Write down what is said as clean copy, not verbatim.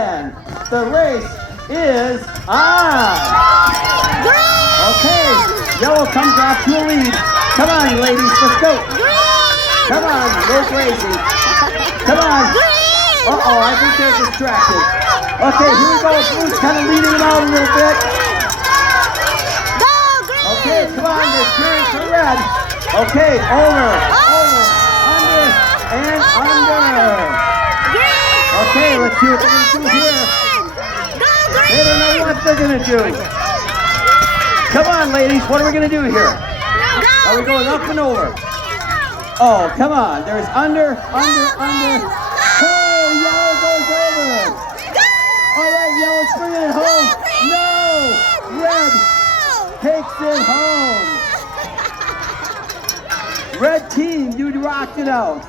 And the race is on. Okay, yellow comes off to a lead. Come on, ladies, let's go. Come on, go crazy. Come on. Uh-oh, I think they're distracted. Okay, here we go. Blue's kind of leading them out a little bit. Okay, come on, they're cheering for red. Okay, over, under, and under. Okay, let's see what they're going to do here. They don't know what they're going to do. Come on, ladies, what are we going to do here? Are we going up and over? Oh, come on. There's under. Oh, yellow goes over. All right, yellow's bringing it home. No, red takes it home. Red team, you rocked it out.